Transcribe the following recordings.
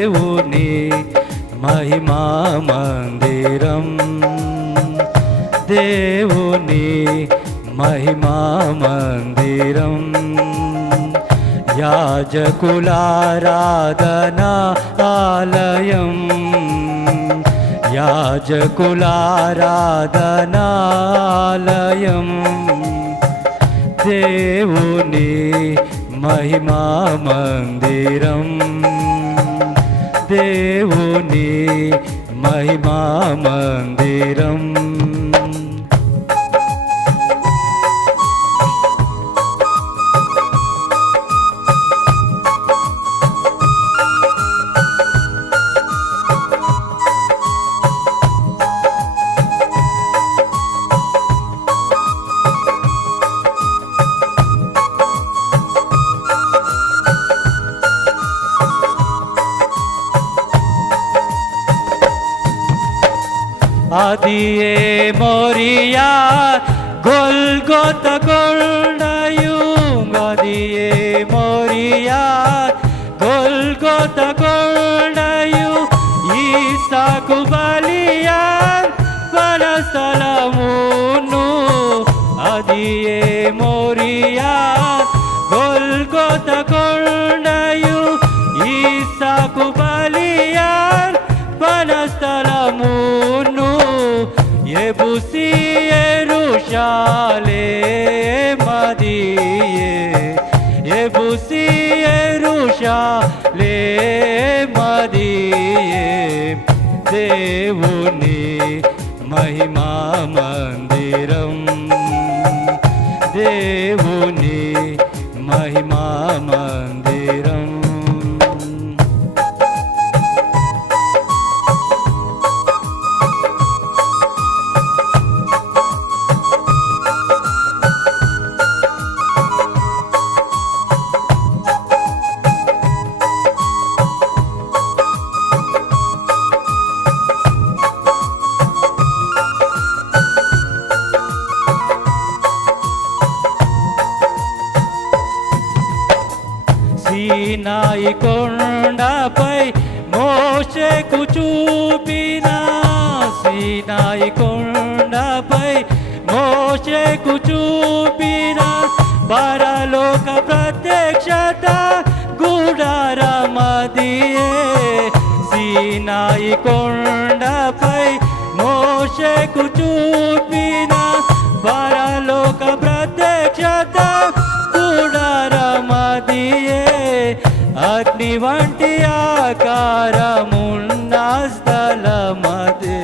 దేవుని మహిమా మందిరం. దేవుని మహిమా మందిరం. యాజకులారాధనా ఆలయం. యాజకులారాధనాలయం దేవుని మహిమా మందిరం. महिमा मन्दिरम् adiye moriya golgota kolnayung adiye moriya golgota kolnayung isa kubaliya parasalamunu adiye बुसिए रुशाले मदिए। ये बुसिए रुशाले मदिए। देवुनी महिमा मंदिर సీనాయి కొండపై మోషకు చూపిన సీనాయి కొండపై మోషకు చూపిన పరలోక ప్రత్యక్షత గుడారమదీ अंधकारामूल नाचताला माते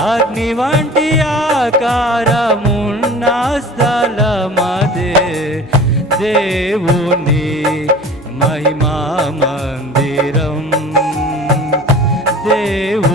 अग्निवांटी आकारामूल नाचताला माते देवुनी महिमा मंदिरम देव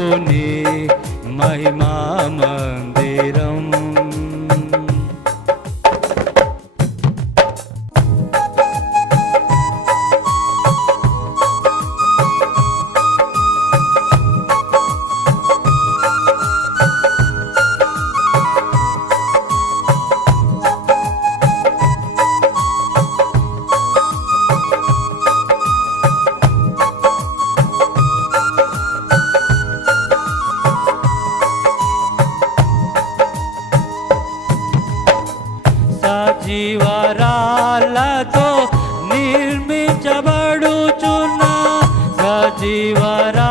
సజీవరాలతో నిర్మించబడుచున్న సజీవరా